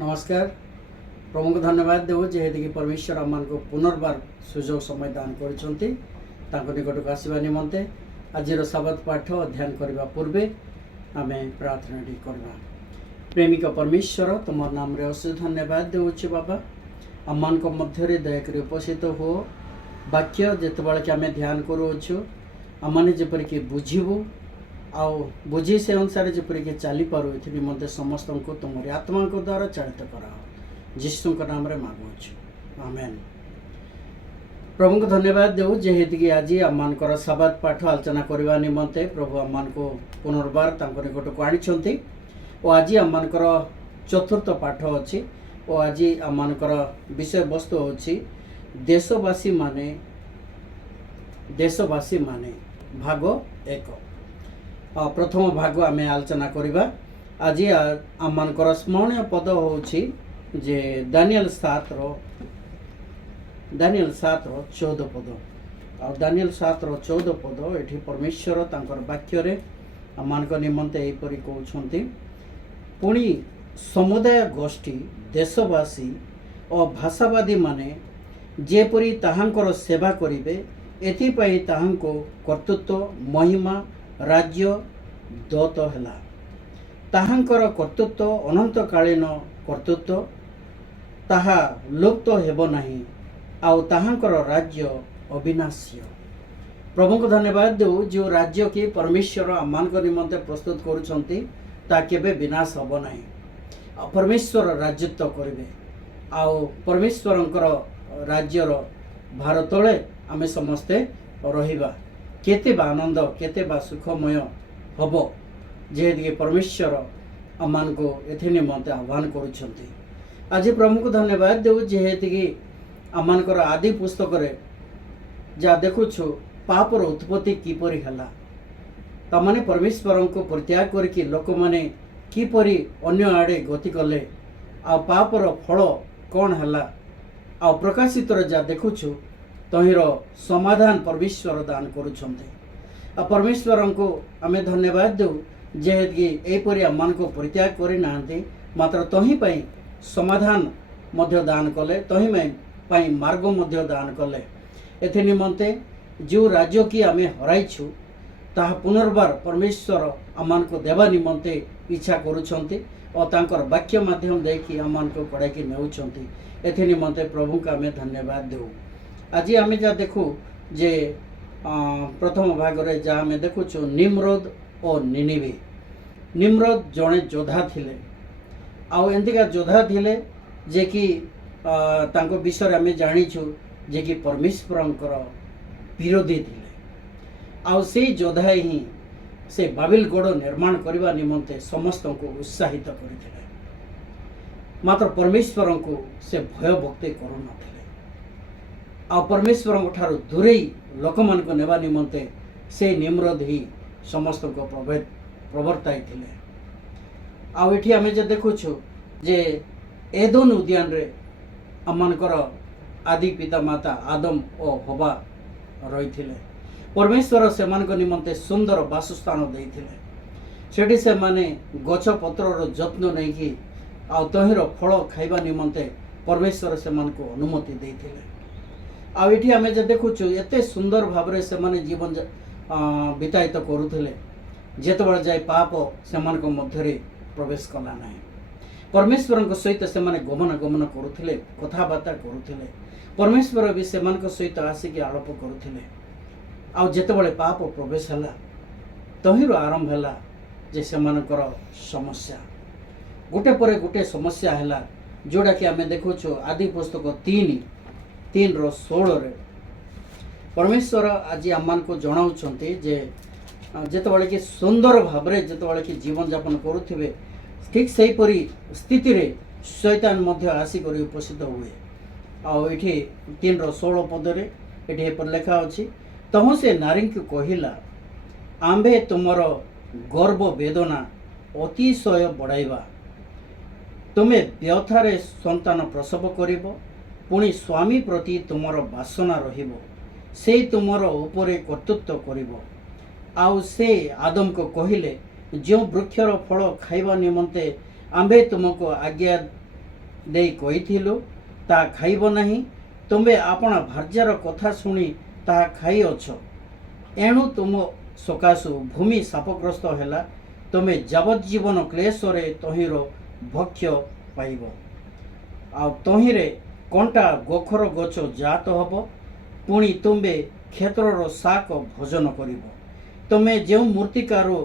नमस्कार। प्रभु को धन्यवाद देव जेहेतु कि परमेश्वर आम को पुनर्बार सुजोग समय दान कर निकट को आसवा निमंते आज साबत पाठ अध्ययन करने पूर्वे आम प्रार्थना करवा। प्रेमिक परमेश्वर तुम नाम रे अशेष धन्यवाद देउछि बाबा। आम मध्य दयाक उपस्थित हो वाक्य जितेबाला कि आम ध्यान करुछु आमने जपरिक बुझीबू आउ बुझी से अनुसार जपरिक चली पारू ए निमंते समस्त को तुम आत्मा को द्वारा चालित कराओ जीशु का नाम रे मांगुछु आमेन। प्रभु को धन्यवाद देव जेहेतु कि आज आम साबात पाठ आलोचना करने निमंते प्रभु आम को पुनर्बार निकट को आनी और आज आम चतुर्थ पाठ अच्छी और आज आम विषय वस्तु अच्छी देशवासी माने भाग एक। प्रथम भाग आम आलोचना करवा। आज आम स्मरणीय पद होछि जे दानियल 7:14 पद और दानियल 7:14 पद एठी परमेश्वर तांकर वाक्य रे आम निमंते एपरि कहउछंती पुणी समुदाय गोष्ठी देशवासी और भाषावादी माने जेपरि ताहांकर सेवा करिवे एथिपाई ताहांको कर्तृत्व महिमा राज्य दत हैला। ताहांकर कर्तृत्व अनंतकालीन कर्तृत्व ताहा लुप्त हेब नाही आउ ताहांकर राज्य अविनाश्य। प्रभु को धन्यवाद देउ जो राज्य की परमेश्वर आम निमंते प्रस्तुत करुछंती ता केबे विनाश हब नाही। परमेश्वर राज्यत्व करिवे आउ परमेश्वरंकर राज्यर भार तले आमे समस्ते रहिबा। केते बा आनंद केते बा सुखमय हब जेहेतु कि परमेश्वर आम को एथि निमंते आह्वान करुछंती। आज प्रभु को धन्यवाद देउ जेहेतु कि आम आदि पुस्तक रे जा देखुछु पापर उत्पत्ति किपरि हला तमाने परमेश्वर को परित्याग करके लोक माने किपरि अन्य आड़े गति कले आ पापर फल कौन हला आ प्रकाशित जा देखुछु तहिर समाधान परमेश्वर दान करुछंते। आ परमेश्वर को आमे धन्यवाद देउ जेहेतु कि एपरि आम को परित्याग करि नांती मात्र तही पई समाधान मध्य दान कले तही पई मार्ग मध्य दान कले। एथि निमंते जो राज्य की आमे हराइछु ताहा पुनर्बार परमेश्वर आम को देवा निमंते इच्छा करुछंती और तांकर वाक्य माध्यम देखि आम को पढ़ाई नेउछंती। एथि निमंते प्रभु का आमे धन्यवाद देउ। आज आमे जा देखु जे प्रथम भाग रे जा आमे देखुछु निम्रोद और निनिवे। निम्रोद जड़े योद्धा थिले आउ एंतिका योद्धा थिले जे कि तांको विषय आमे जानिछु जे कि परमेश्वरंकर विरोधी थिले आउ से योद्धा ही से बाबिलगढ़ निर्माण करने निमंते समस्त को उत्साहित करथिले मात्र परमेश्वर को से भय भक्ति करू नथिले आ परमेश्वर ठारू दूरे लोक मान को नेबा निमंते से निम्रोद ही समस्त को प्रवर्ताई थिले। आ एठी आमे जे देखुछु जे एदोन उद्यान रे आमानकर आदि पिता माता आदम और हवा रही थिले। परमेश्वर से मान निमंते सुंदर वासस्थान देइथिले। सेठी से माने गछ पत्रर जत्न नहीं कि आ तहिर फल खाइबा निमंते परमेश्वर से मान को अनुमति देइथिले। आ एठी आमे जे देखुछु एते सुंदर भाबरे से माने जीवन बितायित करुथिले जेतबेले जाय पाप से मान को मध्य रे प्रवेश कला नाही। परमेश्वर को सहित से माने गमन करुथिले कथाबार्ता करुथिले। परमेश्वर भी से मान को सहित आसिक आरोप करुथिले। आ जेतबेले पाप प्रवेश हला तहिरो आरंभ हला जे से मानकर समस्या गोटे परे गोटे समस्या हला जोड़ा कि आमे देखुछु आदि पुस्तक 3:16 रे परमेश्वर आज आम को जनाउछंती जे जेतबेले कि सुंदर भाबरे जेतबेले कि जीवन यापन करुथिबे ठीक सही परी स्थिति रे शैतान मध्य आसिक उपस्थित हुए। आ एठी 3:16 पद रे एठी पर लिखा अछि तहु से नारी को कहिला आंबे तुमर गर्भ वेदना अतिशय बढ़ाइबा तुमे व्यथारे संतान प्रसव करिबो पुणी स्वामी प्रति तुमर वासना रहिबो से तुमर उपरे कर्तृत्व करिबो। आउ से आदम को कहिले जो वृक्षर फल खाइबा निमंते आंबे तुमको आज्ञा ଦେଇ କହିଥିଲୁ ତାହା ଖାଇବ ନାହିଁ। ତୁମେ ଆପଣା ଭାର୍ଯ୍ୟାର କଥା ଶୁଣି ତାହା ଖାଇଅଛ, ଏଣୁ ତୁମ ସକାଶୁ ଭୂମି ଶାପଗ୍ରସ୍ତ ହେଲା। ତୁମେ ଯାବଜ୍ଜୀବନ କ୍ଲେଶରେ ତହିଁର ଭକ୍ଷ୍ୟ ପାଇବ। ଆଉ ତହିଁରେ କଣ୍ଟା ଗୋଖର ଗଛ ଜାତ ହେବ। ପୁଣି ତୁମେ କ୍ଷେତ୍ରର ଶାକ ଭୋଜନ କରିବ। ତୁମେ ଯେଉଁ ମୃତ୍ତିକାରୁ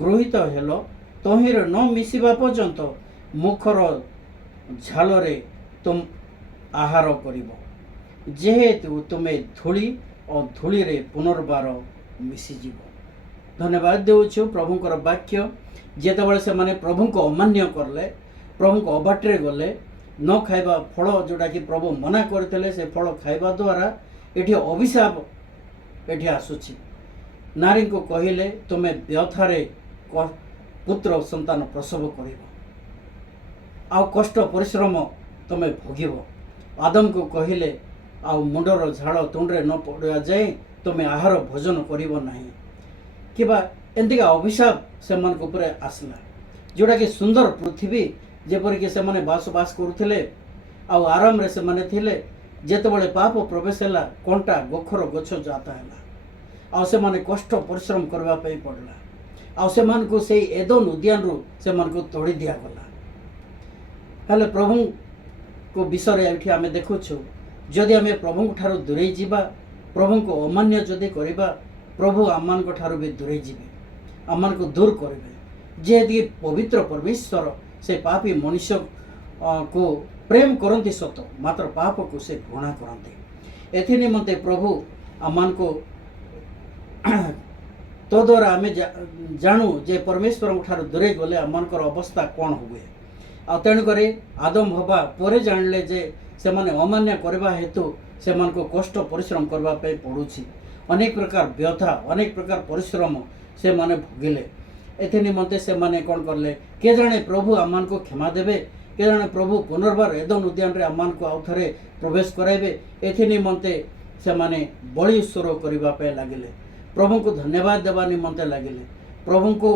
ଗୃହୀତ ହେଲ, ତହିଁରେ ନ ମିଶିବା ପର୍ଯ୍ୟନ୍ତ ମୁଖର ଝାଳରେ ତୁମ ଆହାର କରିବ, ଯେହେତୁ ତୁମେ ଧୂଳି ଓ ଧୂଳିରେ ପୁନର୍ବାର ମିଶିଯିବ। ଧନ୍ୟବାଦ ଦେଉଛୁ ପ୍ରଭୁଙ୍କର ବାକ୍ୟ। ଯେତେବେଳେ ସେମାନେ ପ୍ରଭୁଙ୍କୁ ଅମାନ୍ୟ କଲେ, ପ୍ରଭୁଙ୍କ ଅବାଟରେ ଗଲେ, ନ ଖାଇବା ଫଳ ଯେଉଁଟାକି ପ୍ରଭୁ ମନା କରିଥିଲେ, ସେ ଫଳ ଖାଇବା ଦ୍ୱାରା ଏଠି ଅଭିଶାପ ଏଠି ଆସୁଛି। ନାରୀଙ୍କୁ କହିଲେ ତୁମେ ବ୍ୟଥାରେ ପୁତ୍ର ସନ୍ତାନ ପ୍ରସବ କରିବ, ଆଉ କଷ୍ଟ ପରିଶ୍ରମ ତୁମେ ଭୋଗିବ। ଆଦମକୁ କହିଲେ ଆଉ ମୁଣ୍ଡର ଝାଳ ତୁଣ୍ଡରେ ନ ପଡ଼ିବା ଯାଏ ତୁମେ ଆହାର ଭୋଜନ କରିବ ନାହିଁ। କିମ୍ବା ଏମିତିକା ଅଭିଶାପ ସେମାନଙ୍କ ଉପରେ ଆସିଲା, ଯେଉଁଟାକି ସୁନ୍ଦର ପୃଥିବୀ ଯେପରିକି ସେମାନେ ବସବାସ କରୁଥିଲେ ଆଉ ଆରାମରେ ସେମାନେ ଥିଲେ। ଯେତେବେଳେ ପାପ ପ୍ରବେଶ ହେଲା, କଣ୍ଟା ଗୋଖର ଗଛ ଜାତ ହେଲା, ଆଉ ସେମାନେ କଷ୍ଟ ପରିଶ୍ରମ କରିବା ପାଇଁ ପଡ଼ିଲା। ଆଉ ସେମାନଙ୍କୁ ସେଇ ଏଦୋନ ଉଦ୍ୟାନରୁ ସେମାନଙ୍କୁ ତୋଡ଼ି ଦିଆଗଲା। ହେଲେ ପ୍ରଭୁଙ୍କ ବିଷୟରେ ଏଠି ଆମେ ଦେଖୁଛୁ, ଯଦି ଆମେ ପ୍ରଭୁଙ୍କ ଠାରୁ ଦୂରେଇ ଯିବା, ପ୍ରଭୁଙ୍କୁ ଅମାନ୍ୟ ଯଦି କରିବା, ପ୍ରଭୁ ଆମମାନଙ୍କ ଠାରୁ ବି ଦୂରେଇ ଯିବେ, ଆମମାନଙ୍କୁ ଦୂର କରିବେ। ଯେହେତୁ ପବିତ୍ର ପରମେଶ୍ୱର ସେ ପାପୀ ମଣିଷକୁ ପ୍ରେମ କରନ୍ତି ସତ, ମାତ୍ର ପାପକୁ ସେ ଘୃଣା କରନ୍ତି। ଏଥି ନିମନ୍ତେ ପ୍ରଭୁ ଆମମାନଙ୍କୁ ତ ଦ୍ୱାରା ଆମେ ଜାଣୁ ଯେ ପରମେଶ୍ୱରଙ୍କ ଠାରୁ ଦୂରେଇ ଗଲେ ଆମମାନଙ୍କର ଅବସ୍ଥା କ'ଣ ହୁଏ। ଆଉ ତେଣୁକରି ଆଦମ ହବା ପରେ ଜାଣିଲେ ଯେ ସେମାନେ ଅମାନ୍ୟ କରିବା ହେତୁ ସେମାନଙ୍କୁ କଷ୍ଟ ପରିଶ୍ରମ କରିବା ପାଇଁ ପଡ଼ୁଛି। ଅନେକ ପ୍ରକାର ବ୍ୟଥା, ଅନେକ ପ୍ରକାର ପରିଶ୍ରମ ସେମାନେ ଭୋଗିଲେ। ଏଥି ନିମନ୍ତେ ସେମାନେ କ'ଣ କଲେ, କେଜାଣେ ପ୍ରଭୁ ଆମମାନଙ୍କୁ କ୍ଷମା ଦେବେ, କେଜାଣେ ପ୍ରଭୁ ପୁନର୍ବାର ଏଦୋନ ଉଦ୍ୟାନରେ ଆମମାନଙ୍କୁ ଆଉ ଥରେ ପ୍ରବେଶ କରାଇବେ। ଏଥି ନିମନ୍ତେ ସେମାନେ ବଳି ଉତ୍ସର୍ଗ କରିବା ପାଇଁ ଲାଗିଲେ, ପ୍ରଭୁଙ୍କୁ ଧନ୍ୟବାଦ ଦେବା ନିମନ୍ତେ ଲାଗିଲେ, ପ୍ରଭୁଙ୍କୁ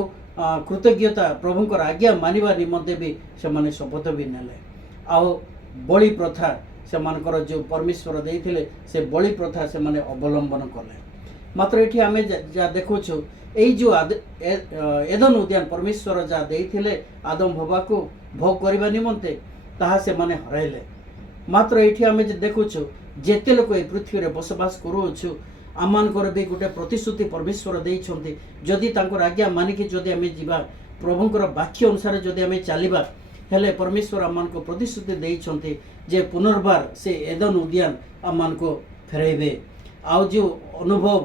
କୃତଜ୍ଞତା, ପ୍ରଭୁଙ୍କର ଆଜ୍ଞା ମାନିବା ନିମନ୍ତେ ବି ସେମାନେ ଶପଥ ବି ନେଲେ। ଆଉ ବଳି ପ୍ରଥା ସେମାନଙ୍କର ଯେଉଁ ପରମେଶ୍ୱର ଦେଇଥିଲେ, ସେ ବଳି ପ୍ରଥା ସେମାନେ ଅବଲମ୍ବନ କଲେ। ମାତ୍ର ଏଠି ଆମେ ଯାହା ଦେଖୁଛୁ, ଏଇ ଯେଉଁ ଏଦୋନ ଉଦ୍ୟାନ ପରମେଶ୍ୱର ଯାହା ଦେଇଥିଲେ ଆଦମ ହବାକୁ ଭୋଗ କରିବା ନିମନ୍ତେ, ତାହା ସେମାନେ ହରାଇଲେ। ମାତ୍ର ଏଠି ଆମେ ଯେ ଦେଖୁଛୁ, ଯେତେ ଲୋକ ଏ ପୃଥିବୀରେ ବସବାସ କରୁଅଛୁ, ଆମମାନଙ୍କର ବି ଗୋଟେ ପ୍ରତିଶ୍ରୁତି ପରମେଶ୍ୱର ଦେଇଛନ୍ତି। ଯଦି ତାଙ୍କର ଆଜ୍ଞା ମାନିକି ଯଦି ଆମେ ଯିବା, ପ୍ରଭୁଙ୍କର ବାକ୍ୟ ଅନୁସାରେ ଯଦି ଆମେ ଚାଲିବା, ହେଲେ ପରମେଶ୍ୱର ଆମମାନଙ୍କୁ ପ୍ରତିଶ୍ରୁତି ଦେଇଛନ୍ତି ଯେ ପୁନର୍ବାର ସେ ଏଦୋନ ଉଦ୍ୟାନ ଆମମାନଙ୍କୁ ଫେରାଇବେ। ଆଉ ଯେଉଁ ଅନୁଭବ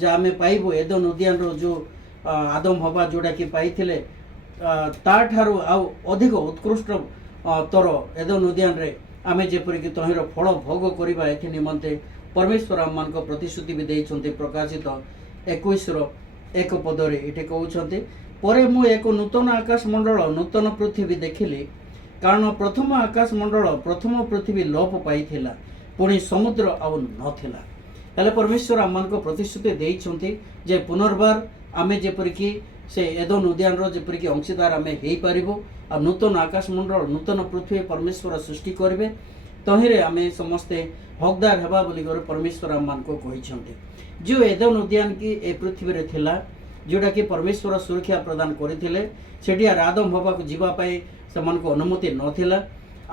ଯାହା ଆମେ ପାଇବୁ ଏଦୋନ ଉଦ୍ୟାନର ଯେଉଁ ଆଦମ ହବା ଯେଉଁଟାକି ପାଇଥିଲେ, ତାଠାରୁ ଆଉ ଅଧିକ ଉତ୍କୃଷ୍ଟ ତର ଏଦୋନ ଉଦ୍ୟାନରେ ଆମେ ଯେପରିକି ତହିଁର ଫଳ ଭୋଗ କରିବା, ଏଥି ନିମନ୍ତେ ପରମେଶ୍ୱର ଆମମାନଙ୍କ ପ୍ରତିଶ୍ରୁତି ବି ଦେଇଛନ୍ତି। ପ୍ରକାଶିତ 21:1 ପଦରେ ଏଠି କହୁଛନ୍ତି, ପରେ ମୁଁ ଏକ ନୂତନ ଆକାଶ ମଣ୍ଡଳ ନୂତନ ପୃଥିବୀ ଦେଖିଲି, କାରଣ ପ୍ରଥମ ଆକାଶ ମଣ୍ଡଳ ପ୍ରଥମ ପୃଥିବୀ ଲୋପ ପାଇଥିଲା, ପୁଣି ସମୁଦ୍ର ଆଉ ନଥିଲା। ହେଲେ ପରମେଶ୍ୱର ଆମମାନଙ୍କୁ ପ୍ରତିଶ୍ରୁତି ଦେଇଛନ୍ତି ଯେ ପୁନର୍ବାର ଆମେ ଯେପରିକି ସେ ଏଦୋନ ଉଦ୍ୟାନର ଯେପରିକି ଅଂଶୀଦାର ଆମେ ହେଇପାରିବୁ। ଆଉ ନୂତନ ଆକାଶ ମଣ୍ଡଳ ନୂତନ ପୃଥିବୀ ପରମେଶ୍ୱର ସୃଷ୍ଟି କରିବେ, ତହିଁରେ ଆମେ ସମସ୍ତେ ହକଦାର ହେବା ବୋଲିକରି ପରମେଶ୍ୱର ଆମମାନଙ୍କୁ କହିଛନ୍ତି। ଯେଉଁ ଏଦୋନ ଉଦ୍ୟାନ କି ଏ ପୃଥିବୀରେ ଥିଲା, ଯେଉଁଟାକି ପରମେଶ୍ୱର ସୁରକ୍ଷା ପ୍ରଦାନ କରିଥିଲେ, ସେଠିଆରେ ଆଦମ ହବାକୁ ଯିବା ପାଇଁ ସେମାନଙ୍କୁ ଅନୁମତି ନଥିଲା।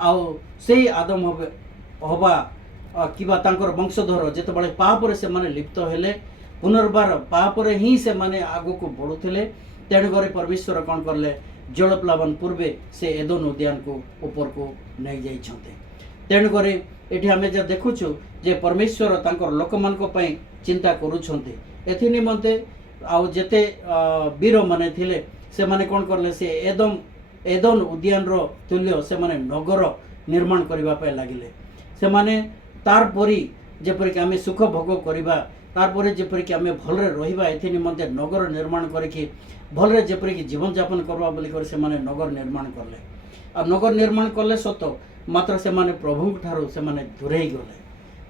ଆଉ ସେଇ ଆଦମ ହବା କିମ୍ବା ତାଙ୍କର ବଂଶଧର ଯେତେବେଳେ ପାପରେ ସେମାନେ ଲିପ୍ତ ହେଲେ, ପୁନର୍ବାର ପାପରେ ହିଁ ସେମାନେ ଆଗକୁ ବଢ଼ୁଥିଲେ। ତେଣୁକରି ପରମେଶ୍ୱର କ'ଣ କଲେ, ଜଳପ୍ଲାବନ ପୂର୍ବେ ସେ ଏଦୋନ ଉଦ୍ୟାନକୁ ଉପରକୁ ନେଇଯାଇଛନ୍ତି। ତେଣୁକରି ଏଠି ଆମେ ଯାହା ଦେଖୁଛୁ ଯେ ପରମେଶ୍ୱର ତାଙ୍କର ଲୋକମାନଙ୍କ ପାଇଁ ଚିନ୍ତା କରୁଛନ୍ତି। ଏଥି ନିମନ୍ତେ ଆଉ ଯେତେ ବୀରମାନେ ଥିଲେ, ସେମାନେ କ'ଣ କଲେ, ସେ ଏଦୋନ ଉଦ୍ୟାନର ତୁଲ୍ୟ ସେମାନେ ନଗର ନିର୍ମାଣ କରିବା ପାଇଁ ଲାଗିଲେ। ସେମାନେ ତାର ପରି ଯେପରିକି ଆମେ ସୁଖ ଭୋଗ କରିବା, ତାରପରେ ଯେପରିକି ଆମେ ଭଲରେ ରହିବା, ଏଥି ନିମନ୍ତେ ନଗର ନିର୍ମାଣ କରିକି ଭଲରେ ଯେପରିକି ଜୀବନଯାପନ କରିବା ବୋଲିକରି ସେମାନେ ନଗର ନିର୍ମାଣ କଲେ। ଆଉ ନଗର ନିର୍ମାଣ କଲେ ସତ, ମାତ୍ର ସେମାନେ ପ୍ରଭୁଙ୍କ ଠାରୁ ସେମାନେ ଦୂରେଇ ଗଲେ।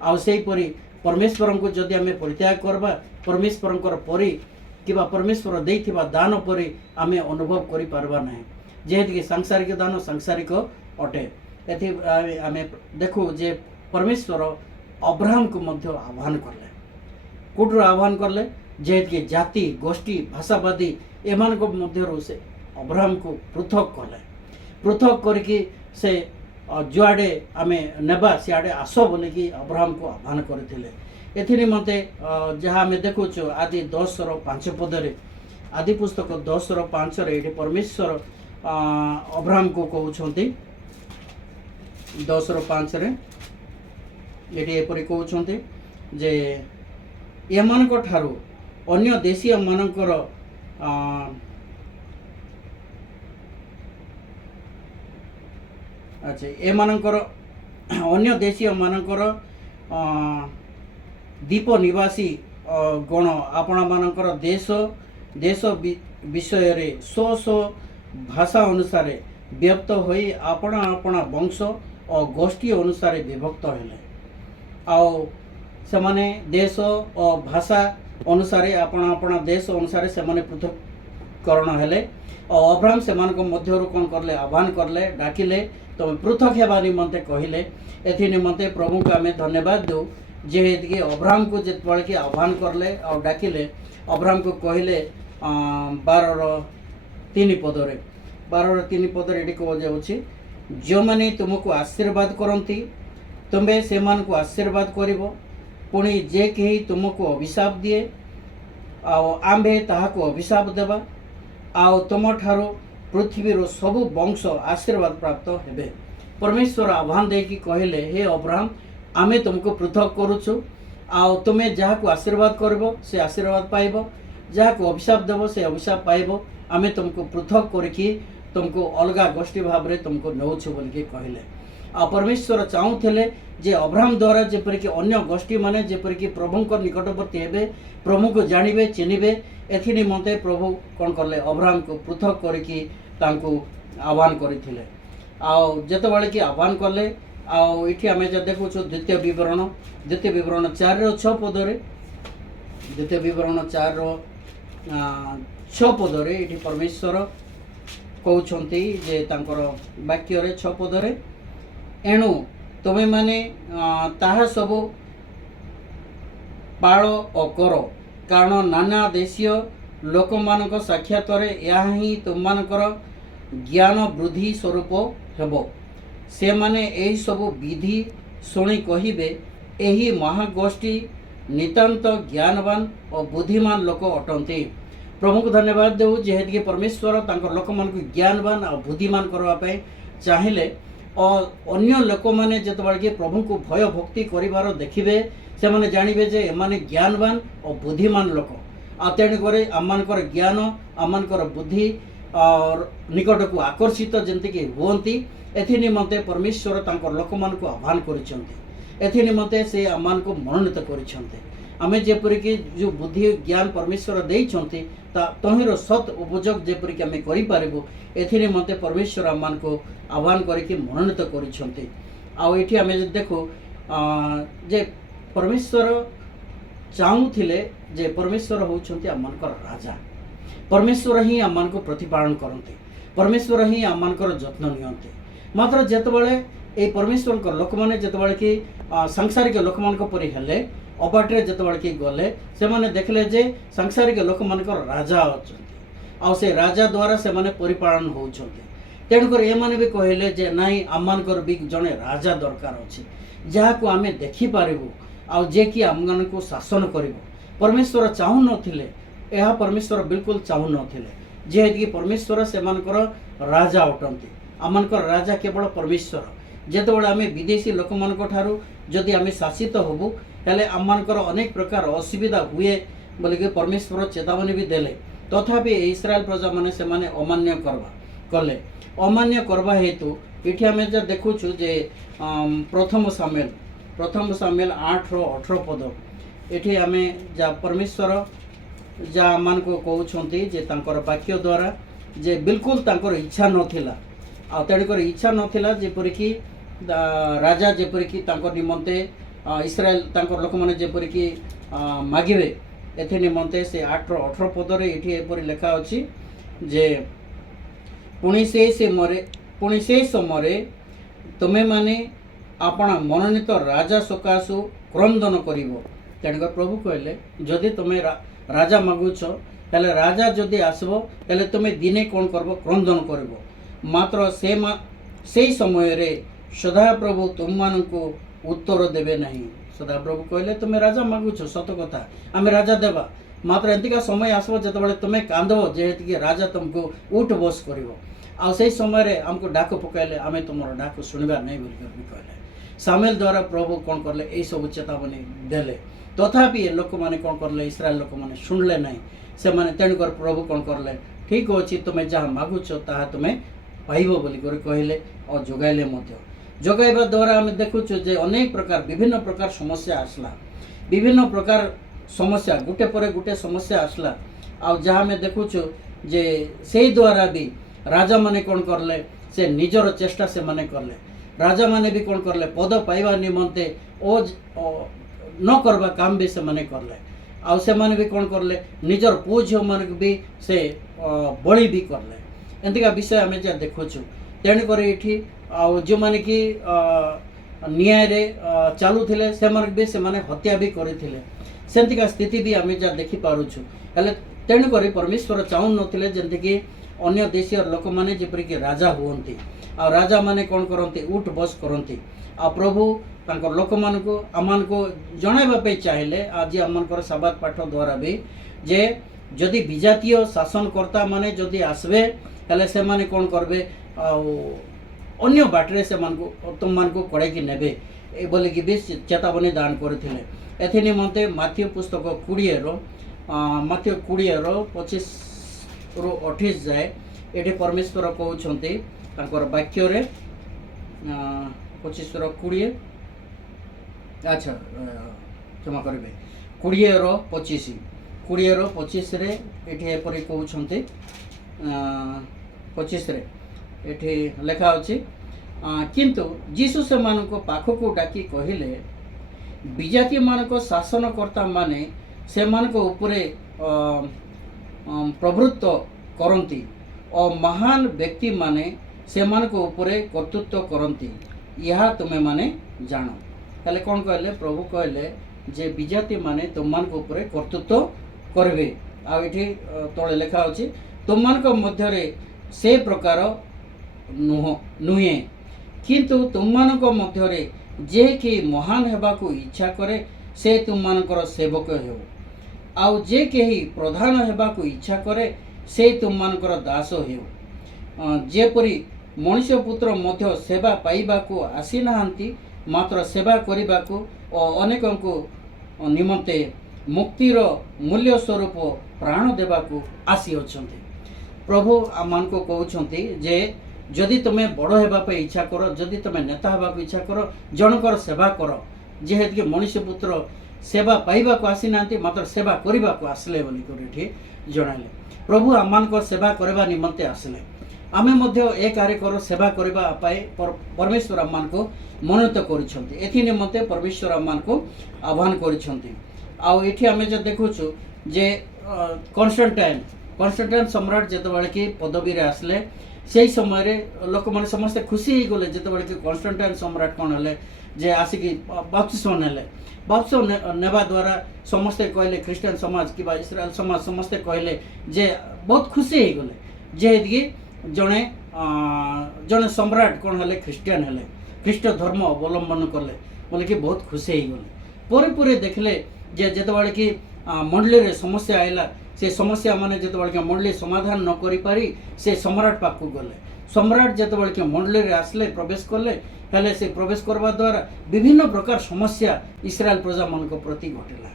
ଆଉ ସେହିପରି ପରମେଶ୍ୱରଙ୍କୁ ଯଦି ଆମେ ପରିତ୍ୟାଗ କରିବା, ପରମେଶ୍ୱରଙ୍କର ପରି କିମ୍ବା ପରମେଶ୍ୱର ଦେଇଥିବା ଦାନ ପରି ଆମେ ଅନୁଭବ କରିପାରିବା ନାହିଁ, ଯେହେତୁକି ସାଂସାରିକ ଦାନ ସାଂସାରିକ ଅଟେ। एथि आमे देखू जे परमेश्वर अब्राहम को मध्य आह्वान करले कोटरू आह्वान करले जे जाति गोष्ठी भाषावादी एमान को मध्य से अब्राहम को पृथक करके से जुआड़े आमे नेबा सियाड़े आस बोलिकी अब्राहम को आह्वान करथिले एथि निमंते जहाँ आमे देखुछु आदि 10:5 पदरे आदि पुस्तक 10:5 रे एठी परमेश्वर अब्राहम को कहउछंती 10:5 रे एठी एपरि कहउछंती जे एमानक ठारू अन्य देशीय मानकर अच्छा एमानकर अन्य देशीय मानकर द्वीप निवासी गण आपण मानकर देश विषय रे स्व भाषा अनुसार व्यक्त होई आपण वंश और गोष्ठी अनुसार विभक्त हेले आउ से माने देश और भाषा अनुसार आपण देश अनुसार से माने पृथककरण हेले और अब्राहम से मध्य कौन करले आह्वान करले डाकिले तुम पृथक हेबा निमंते कहले एथि निमंते प्रभु को आमे धन्यवाद दो जेहेतु अब्राहम को जितबले कि आह्वान करले और डाकिले अब्राहम को कहले 12:3 पदरे एटी कह जाउछि जो माने तुमको आशीर्वाद करंती तुम्बे से मान को आशीर्वाद करिवो पुणी जे कही तुमको अभिशाप दिए आंबे ताहाको अभिशाप देवा आउ तुम ठारो पृथ्वी रो सबु वंश आशीर्वाद प्राप्त हेबे परमेश्वर आह्वान देकी कहले हे अब्राहम आमे तुमको पृथक करूछु आउ तुमे जहाँ को आशीर्वाद करबो से आशीर्वाद पाइबो जहाँ को अभिशाप देबो से अभिशाप पाइबो आमे तुमको पृथक करके तुमको अलगा गोष्ठी भाव रे तुमको नौछु बोलके कहले आ परमेश्वर चाहूले जे अब्राहम द्वारा जेपरिक अन्य गोष्ठी माने जेपरिक प्रभु निकटवर्ती हेबे प्रभु को जानवे चिन्हबे एथि निमंते प्रभु कौन करले अब्राहम को पृथक करके तांको आह्वान करथिले आउ जेतबेले कि आह्वान कले आउ इठी आमे जे देखुछु द्वितीय विवरण 4:6 पदरे द्वितीय विवरण 4:6 पदरे इठी परमेश्वर कहउछंती जे तांकर वाक्य रे 6 पदरे एणु तुमे माने ताहा सब पाळ और कर कारण नाना देशीय लोक मानक साक्षात ही तुम मानकर ज्ञान वृद्धि स्वरूप हेबो से माने एही सब विधि शुणी कहिबे एही महागोष्ठी नितांत ज्ञानवान और बुद्धिमान लोक अटंती प्रभु को धन्यवाद देउ जेहेतु कि परमेश्वर तांकर लोक मान को ज्ञानवान और बुद्धिमान करबा पे चाहिले और अन्य लोक मैंने जिते प्रभु को भय भक्ति करिवार देखिबे से माने जानिबे जे एमाने ज्ञानवान और बुद्धिमान लोक आ तेणुक आमर ज्ञान आमर बुद्धि और निकट को आकर्षित जंती हुंती एथि निमंते परमेश्वर तांकर लोक मान को आह्वान करिसेंती एथि निमंते से आमान को मनोनीत करिसेंती आमे जेपरिक जो बुद्धि ज्ञान परमेश्वर देइछंती तहिर सत उपयोग जेपरिक आमे करि पारिबो एथि निमंते परमेश्वर आमान को आह्वान करके मनोनीत करिसेंती आ एठी आमे देखो जे परमेश्वर चाहूथिले जे परमेश्वर होउछंती आमानकर राजा परमेश्वर ही आमान को प्रतिपालन करते परमेश्वर ही आमानकर जत्न नियंते मात्र जेतबेले ए परमेश्वर लोक मैंने जितेबाला कि सांसारिक लोक मान परी हेले अबाटे जितेबाला कि गले से माने देखले जे सांसारिक लोक मान राजा अच्छा से राजा द्वारा से माने परिपालन होउछंती तेणुक एमाने भी कहले जे नाई आमानकर भी जड़े राजा दरकार अच्छे जहाँ को आमे देखी पारिबु आ जे कि आम को शासन करिवो परमेश्वर चाहू नथिले यह परमेश्वर बिल्कुल चाहू नथिले जेहेतु कि परमेश्वर से राजा अटंती आमनकर राजा केवल परमेश्वर जेतेबेले आमे विदेशी लोक मानक ठारू जदि आमे शासित होबु हेले आमनकर अनेक प्रकार असुविधा हुए बोलिके परमेश्वर चेतावनी भी देले तथापि इस्राएल प्रजा माने से माने अमान्य करवा कले अमान्य करवा हेतु इठी आमे जे देखुछु जे प्रथम सामुएल 8:18 पद एठी आमे जा परमेश्वर जा मान को कहउछंती जे तांकर वाक्य द्वारा जे बिल्कुल तांकर इच्छा नथिला आ तेणुकर इच्छा नथिला जेपरिकी राजा जेपरिकी तांकर निमंते इस्राएल तांकर लोक माने जेपरिकी मागिबे एथे निमंते से 8:18 पदरे एठी एपरि लेखा अछि जे पुणी से समय तुमे माने आपण मनोनीत राजा सकाशु क्रंदन करिवो। तेणुकर प्रभु कहले जदि तुमे राजा मागुछ ताले राजा जदि आसबो ताले तुमे दिने कौन करबो क्रंदन करबो। मात्र से समय रे सदाप्रभु तुम मानकु उत्तर देवे नहीं। सदाप्रभु कहले तुमे राजा मागुछ सत कथा आम राजा देवा, मात्र एंतिका समय आसबो जतबेले तुमे कांदबो जेहेतु कि राजा तुमको उठ बस करिवो। आ से समय रे हमको डाक पकाइले आमे तुमर डाक सुनिबा नहीं बोल कर भी कहले। सामुएल द्वारा प्रभु कौन करले एई सब चेतावनी देले, तथापि लोक माने कौन करले इस्राएल लोक माने सुनले नहीं। से माने तेणुकर प्रभु कौन करले ठीक अछि तुमे जहाँ मागुछ ताहा तुमे पाइबो बोली कर कहले और जोगाइले मध्य। जोगाइबा द्वारा आम देखुछु जे अनेक प्रकार विभिन्न प्रकार समस्या आसला, विभिन्न प्रकार समस्या गुटे पर गुटे समस्या आसला। आ जहाँ आम देखुछु जे से द्वारा भी राजा माने कौन करले से निजर चेष्टा से माने करले। राजा माने भी कौन करले पद पाइबा निमंते ओ न करबा काम भी से माने करले। आ से माने भी कौन करले निजर पुओ झील मान भी से बलि भी करले। एंतिका विषय आम जहाँ देखुछु। तेणुकर ये जो मैंने कि न्याय रे चलुले से भी से माने हत्या भी करथिले। सेंतिका स्थिति भी आम जहाँ देखि पारुछु। हेले तेणुकर परमेश्वर चाहू नथिले जेंति कि अन्य देशीय लोक माने जेपरिक राजा हुअन्ति आ राजा माने कौन करते उठ बस करती। आ प्रभु तांकर लोक मानकु आमानकु जणाइबा पे चाहिले आज आमनकर सबात पाठ द्वारा भी जे जदि विजातीय शासनकर्ता माने जदि आसबे ताले से माने कौन करबे अन्य बाटरे से मानकु तुम मानकु कड़ाई नेबे ए बोले कि भी चेतावनी दान करथिले। एथि निमंते माथ्यू पुस्तक 20 25 रु 28 जाए एठी परमेश्वर कहउछन्ति तांकर वाक्य रे 25 रु 20 अच्छा क्षमा करिवे 20 रु 25 रे एठी एपरि कहउछन्ति 25 रे एठी लेखा अछि किंतु जीसु से मानको पाखको डाकी कहिले विजातीय मानको शासनकर्ता माने से मानको उपरे प्रभुत्व करती और महान व्यक्ति माने से मानको उपरे कर्तृत्व करती यह तुम्हें माने जानो। ताले कौन कहले प्रभु कहले जे विजाती माने तुम मानको उपरे कर्तृत्व करबे। आ एठी तळे लेखा अछि तुम मानको मध्य रे से प्रकार नुहे किंतु तुम मानको मध्य रे जे कि महान हेबाकू इच्छा करे से तुम मानकर सेवक हेउ। आउ जे केही प्रधान हेबाकू इच्छा करे से तुम मानकर दास हेउ। जेपरि मनुष्य पुत्र मध्य सेवा पाइबाकू आसी नाहांती मात्र सेवा करिबाकू और अनेकंकू निमंते मुक्तिर मूल्य स्वरूप प्राण देबाकू आसी अछंती। प्रभु आमानको कहउछंती जे जदि तुमे बड़ हेबा पे इच्छा करो, जदि तुमे नेता हेबा को इच्छा करो, जनकर सेवा करो। जेहेतु कि मनुष्य पुत्र सेवा पाइबा को आसी नांती मात्र सेवा करिबा को आसले बोली करिठी जणाइले। प्रभु आमानको सेवा करबा निमंते आसले। आमे मध्य ए कार्य करो सेवा करबा पाए परमेश्वर आमानको मनोनीत करिसंती। एथि निमंते परमेश्वर आमानको आह्वान करिसंती। आ एठी आमे जे देखुछु जे कन्स्टांटाइन सम्राट जेतबेले कि पदवी रे आसले से समय रे लोक माने समस्त खुशी ही गले जेतबेले कि कन्स्टांटाइन सम्राट कोन हले जे आसिकी बपतिस्मा नेले। बपतिस्मा नेबा द्वारा समस्त कहले ख्रिस्टियन समाज कि इस्राएल समाज समस्त कहले जे बहुत खुशी ही गले जे जने जने सम्राट कोन हले ख्रिस्टियन हले ख्रिस्ट धर्म अवलंबन कले बोले कि बहुत खुशी ही गले। पूरे देखले जे जेतबेले कि मंडली रे समस्या आइला से समस्या माने जेतबेले कि मंडली समाधान न करि पारी से सम्राट पाखु गले। सम्राट जेतबेले कि मंडली रे आसले प्रवेश करले हेले से प्रवेश करबा द्वारा विभिन्न प्रकार समस्या इस्राएल प्रजा मानक प्रति घटिला।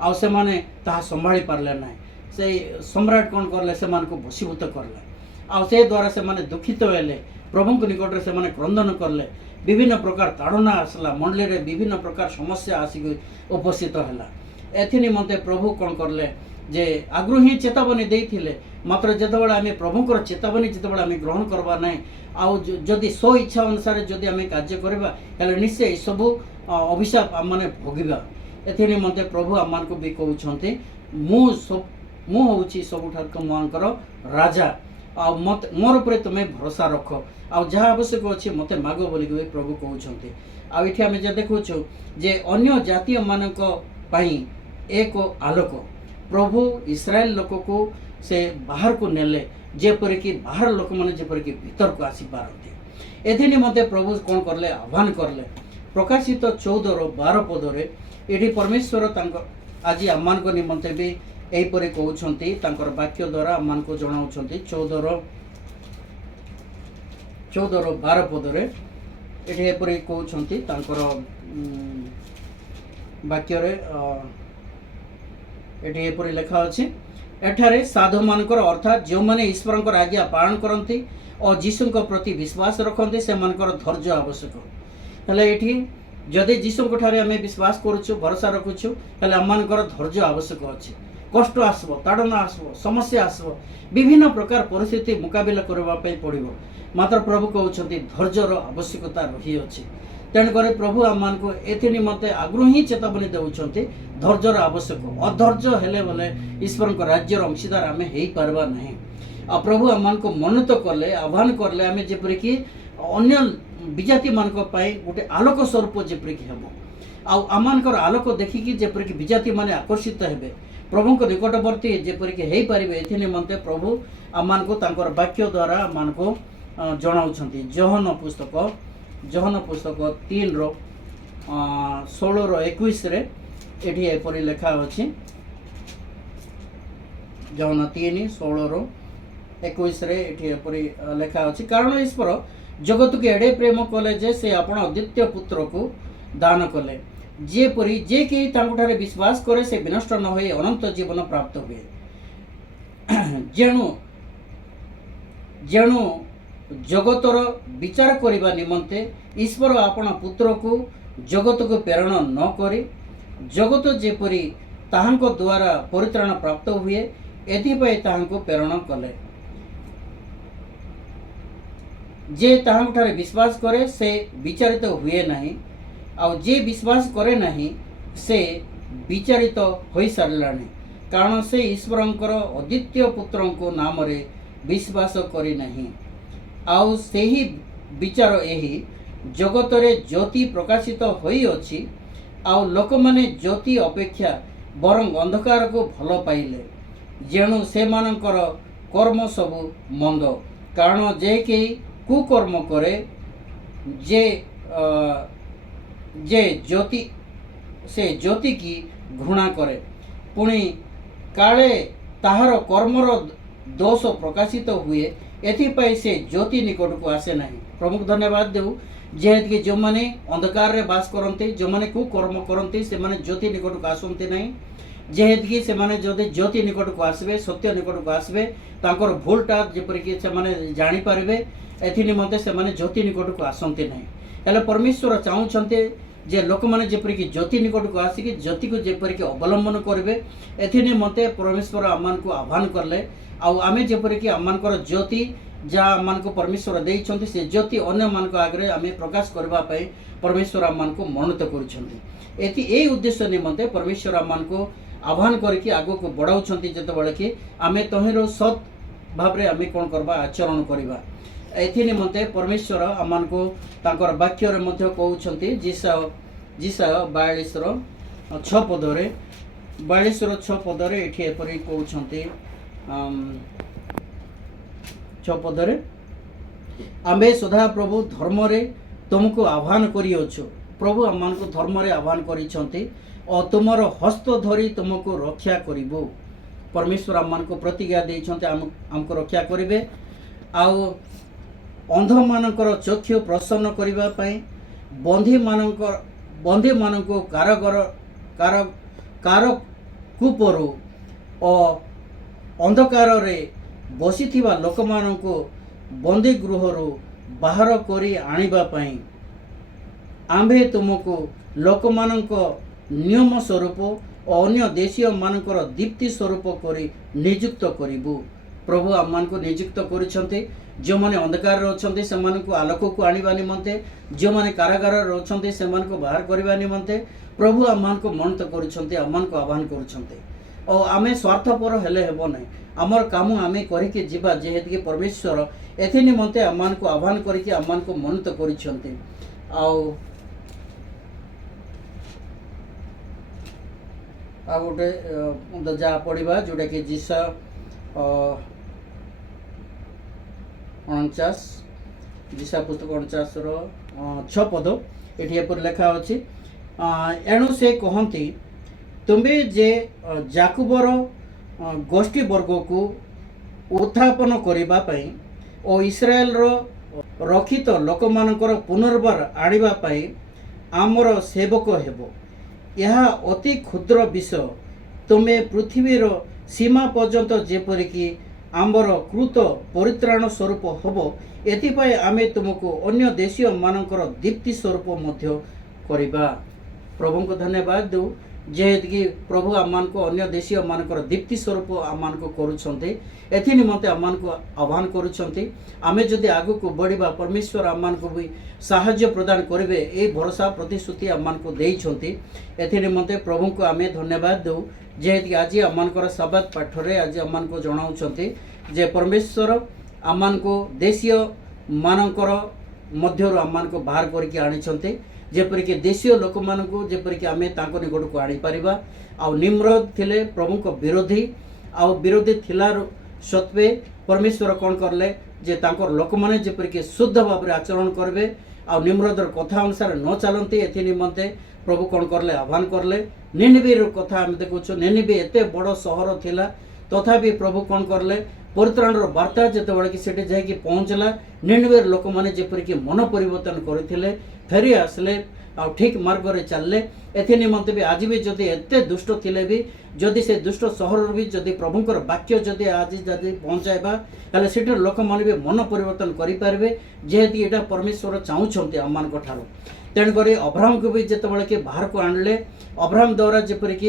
आ से माने ताहा संभाली पारले नै। से सम्राट कोन करले से मानको वशीभूत करले। आ से द्वारा से माने दुखित हेले प्रभु को निकट रे से माने क्रंदन करले। विभिन्न प्रकार ताड़ना आसला मंडली रे विभिन्न प्रकार समस्या आसी उपस्थित होला। एथि निमंते प्रभु कोन करले जे आगु ही चेतावनी देथिले मात्र जेतबेले आमे प्रभुकर चेतावनी जेतबेले आमे ग्रहण करबा नै आउ जदि स्व इच्छा अनुसार जदि आमे कार्य करबा ताले निश्चय सब अभिशाप आमने भोगिबा। एथि निमंते प्रभु आमानको भी कहउछन्ते मु होउची सबुठार तुमकर राजा आ मत मोर उपरे तुमे भरोसा रख आ जहाँ आवश्यक अच्छे मत माग बोल प्रभु कहते आठ आम देखु जे अन्य जातीय मानक पई एक आलोक प्रभु इस्राएल लोक को से बाहर को नेले जेपरिक बाहर लोक मैंने जेपरिक भीतर को आसी पारती एथि निमंते प्रभु कौन करले आह्वान करले प्रकाशित 14:12 पदरे ये परमेश्वर आज आम निमंते भी यहीपरि कहते वाक्य द्वारा आम को जनाऊँ 14:12 पदरे ये एपरि कहते वाक्य ये एपरि लेखा अच्छे एठारे साधु मानकर अर्थात जो मैंने ईश्वर आज्ञा पालन करती और जीशु प्रति विश्वास रखते से धैर्य आवश्यक हेल्ले ये जदि जीशु आम विश्वास करुचु भरोसा रखुचु हेल्ले आम धैर्य आवश्यक अच्छे कष्ट आसब ताड़ना आसब समस्या आसब विभिन्न प्रकार परिस्थिति मुकाबिला करने पड़ो मात्र प्रभु कहते धैर्यर आवश्यकता रही अच्छे तेणुक प्रभु आम को एथि निमंते आगु ही चेतावनी देउछंती धैर्यर आवश्यक अधैर्य हेले बोले ईश्वर राज्यर अंशीदार आम हो पार्बा नहीं आ प्रभु आम को मनोनीत कले आह्वान करले आम जेपरिक अन्य विजाति मान गोटे आलोक स्वरूप जेपरिक हम आमर आलोक देखिकी जेपरिक विजाति माने आकर्षित हेबे प्रभु को निकटवर्ती जेपरिक हो पारे एथि निमंते प्रभु आम को वाक्य द्वारा आम को जनाऊँच जहन पुस्तक 3:16-21 एठी एपरि लेखा अछि जहन 3:16-21 एठी एपरि लेखा अछि कारण ईश्वर जगत के एडे प्रेम कले जे से आपण अद्वितीय पुत्र को दान कले जेपरि जे कि तांकुठारे विश्वास करे से विनष्ट न होई अनंत जीवन प्राप्त हुए जेणु जगतर विचार करने निमंते ईश्वर आपण पुत्र को जगत को प्रेरण न करी जगत जेपरी ताहांको द्वारा परित्राण प्राप्त हुए एथिपाई ताहांको प्रेरण कले जे ताहांठारे विश्वास करे से विचारित हुए नहीं आ जे विश्वास करे नहीं से विचारित हो सारानी कारण से ईश्वरंकर अद्वितीय पुत्र को नाम रे विश्वास करी नहीं आउ सेही विचार यही जगत रे ज्योति प्रकाशित होई अछि आउ लोक माने ज्योति अपेक्षा बरं अंधकार को भल पाइले जेणु से मानकर कर्म सबु मंद कारण जे कि कुकर्म करे जे ज्योति से ज्योति की घृणा करे पुणी काले ताहार कर्मर दोष प्रकाशित हुए एथिपाई से ज्योति निकट को आसे नहीं प्रमुख धन्यवाद देऊ जेहेतु कि जो मैंने अंधकार रे बास करते जो मैंने कुकर्म करते से माने ज्योति निकट को आसते नहीं जेहेतु कि से माने जदि ज्योति निकट को आसबे सत्य निकट को आसबे तांकर भूलटा जेपरिक से माने जानी पारिबे एथि निमंते से माने ज्योति निकट को आसते नहीं हेल्ले परमेश्वर चाहूँते जे लोक मैंने जेपरिक ज्योति निकट को आसिक ज्योति को जेपरिक अवलंबन करेंगे एथि निमंते परमेश्वर आम को आह्वान करले आमे जेपरिक आमर ज्योति जहाँ आम को परमेश्वर देइछन्ति से ज्योति अन्य मान आगे आम प्रकाश करने परमेश्वर आम को मनोनीत कर उद्देश्य निमंते परमेश्वर आम को आह्वान करके आग को बढ़ाऊँ जिते कि आम तहिर सत् भाव आम कौन करवा आचरण करवा एथि निमंते परमेश्वर आम को तांकर वाक्य कहते जिसाय 42:6 पदरे 42:6 पदरे ये एपरि कहते 6 पदरे आमे सदा प्रभु धर्म रे तुमको आह्वान करियोछु प्रभु आम को धर्म रे आह्वान करिसंती और तुमर हस्त धरी तुमको रक्षा करिबो परमेश्वर आम को प्रतिज्ञा देइछन्ते आमको रक्षा करिवे आउ अंध मानकर चक्षु प्रसन्न करिबा पई बंधी मानक कार कूपरू और अंधकार रे बसिथिबा लोक मानको बंदी गृहरु बाहर करी आनिबा पई आम्भे तुमको लोक मानको नियम स्वरूप और अन्य देशीय मानकर दीप्ति स्वरूप करी नियुक्त करिबु प्रभु आम को नियुक्त करिसंते जो माने अंधकार अच्छे से आलोक को आनिबा निमंते जो माने कारागार अच्छे से बाहर करने निमंते प्रभु आम को मनोनीत करिसंते आम को आह्वान करुछंते और आमे स्वार्थपर हेले हेबो नै आमर काम आमे करिके जिबा जेहेतु कि परमेश्वर एथि निमंते आमान को आह्वान करिके आमान को मनित करिसंती आ गोटे जा पढ़ा जोटा कि जिसा 49 जिसा पुस्तक 49 6 पद ये लेखा अच्छी एणु से कहती तुम्हें जे जाकुबर गोष्ठी वर्ग को उत्थापन करने और इस्राएल रक्षित लोक मानकर पुनर्बार आने आमर सेवक हेबो यह अति क्षुद्र विषय तुम्हें पृथ्वीर सीमा पर्यंत जेपरिकी आमर कृत परित्राण स्वरूप हम एथिपाई आमे तुमको अन्य देशीय मानकर दीप्ति स्वरूप मध्य करिबा। प्रभु को धन्यवाद दो जेहेतु कि प्रभु आमान को अन्य देशीय मानकर दीप्ति स्वरूप आमान को करुछंती एथि निमंते आमान को आह्वान करुछंती आमे जदि आगु को बढ़िबा परमेश्वर आमान को भी साहाय्य प्रदान करिवे ए भरोसा प्रतिश्रुति आमान को देइछंती एथि निमंते प्रभु को आमे धन्यवाद दो जेहेतु आज आमानकर सबात पाठरे आज आमान को जणाउछंती जे परमेश्वर आमान को देशीय मानकर मध्यरु आमान को बाहर करके आनिछंती जेपरिक देशीय लोक मान जेपरिक आमे तांको निकट को आनी परिबा आउ निम्रद थिले प्रभु को विरोधी आउ विरोधी थिलार सत्वे परमेश्वर कौन करले जे तांकर लोक माने जेपरिक शुद्ध भाव में आचरण करबे आउ निम्रदर कथा अनुसार न चलती एथि निमंते प्रभु कौन करले आह्वान करले निनिवेर कथा आम देखुछु निनिवे एते बड़ सहर थिला तथापि प्रभु कौन करले परित्राणर वार्ता जेतेबेले कि सेठी जाइकी पहुँचला निनिवेर लोक माने जेपरिक मन परिवर्तन करथिले फेरी आसले आ ठीक मार्ग रे चलले एथि निमंते भी आज भी जदि एते दुष्ट थिले भी जदि से दुष्ट सहर भी जदि प्रभुंकर वाक्य जदि आज जदि पहुँचाइबा ताले सेठी लोक माने भी मन परिवर्तन करि पारबे जेहेतु एटा परमेश्वर चाहुछंती आमान ठारो तेणुक अब्राहम को भी जितेबाला कि बाहर को आणले अब्राहम द्वारा जेपरिक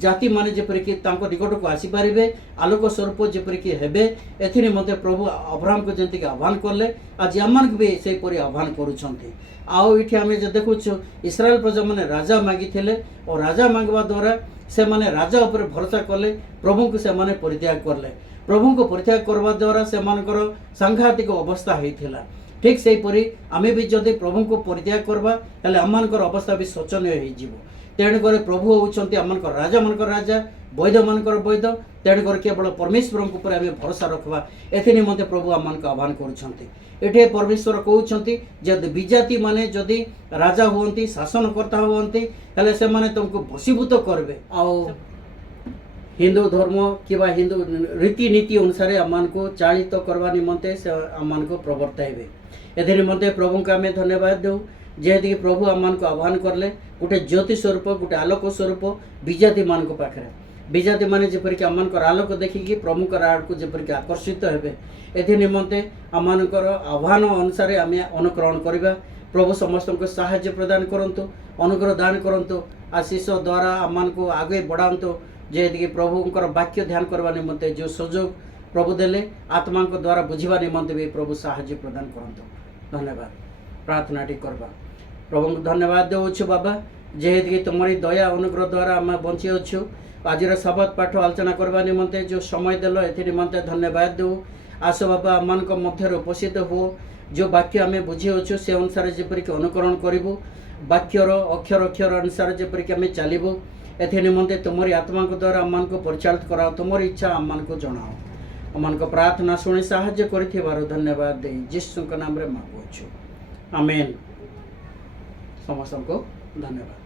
जाति माने जेपरिक तांको निकट को आसी पारिबे आलोक स्वरूप जेपरिक हेबे एथि निमंते प्रभु अब्राहम को जंती आह्वान करले आज आमान को भी से परि आह्वान करूछंती आउ इठी आमे जे देखुछु इस्राएल प्रजा माने राजा मागिथिले और राजा मांगवा द्वारा से माने राजा ऊपर भरोसा कले प्रभु को से माने परित्याग करले प्रभु को परित्याग करवा द्वारा से मानकर सांघातिक अवस्था हेतिला ठीक से परी आमे भी जदि प्रभु को परित्याग करबा ताले आमानकर अवस्था भी शोचनीय हो जीवो तेणुक प्रभु होउछंती आमानकर राजा मानकर राजा वैद्य मानकर वैद्य तेणुक केवल परमेश्वर ऊपर आमे भरोसा रखबा एथि निमंते प्रभु आमानक आह्वान करूछंती एठे परमेश्वर कहउछंती जदि विजाति माने जदि राजा हुअंती शासनकर्ता हुअंती ताले से माने तुमको वशीभूत करबे आ हिंदू धर्म किबा हिंदू रीतिनीति अनुसार आमान को चालित करवा निमंते से आमान को प्रवर्ताइबे एथि निमंते प्रभु को आमे धन्यवाद देउ जेहेतु कि प्रभु आमान को आह्वान करले गोटे ज्योति स्वरूप गोटे आलोक स्वरूप विजाति मान को पाखरे विजाति माने जेपरिक आमानकर आलोक देखिकी प्रभुकर आड़ को जेपरिक आकर्षित हेबे एथि निमंते आमानकर आह्वान अनुसार आमे अनुकरण करिबा प्रभु समस्त को साहाय्य प्रदान करंतु अनुग्रह दान करंतु आशीष द्वारा आमान को आगे बढ़ांतु जेहेतु कि प्रभुंकर वाक्य ध्यान करवा निमंते जो सुजोग प्रभु देले आत्मा को द्वारा बुझिबा निमंते भी प्रभु साहाय्य प्रदान करंतु धन्यवाद प्रार्थना टी करबा प्रभु को धन्यवाद देउछु बाबा जेहेतु कि तुम्हारी दया अनुग्रह द्वारा आम बंची अच्छु आज शबद पाठ आलोचना करवा निमंते जो समय देल एथि निमंते धन्यवाद दो आस बाबा आमान मध्य उपस्थित हो जो वाक्य आम बुझी अच्छु से अनुसार जेपरिक अनुकरण करूँ वाक्यर अक्षर अक्षर अनुसार जेपरिक आम चलू एथि निमंते तुमरी आत्मा को द्वारा आमान को परिचालित कराओ तुमरी इच्छा आमान को जनाओ आमान को प्रार्थना शुणी साहाय्य कर धन्यवाद दे यीशु नाम रे मांगुछु आमेन समस्त को धन्यवाद।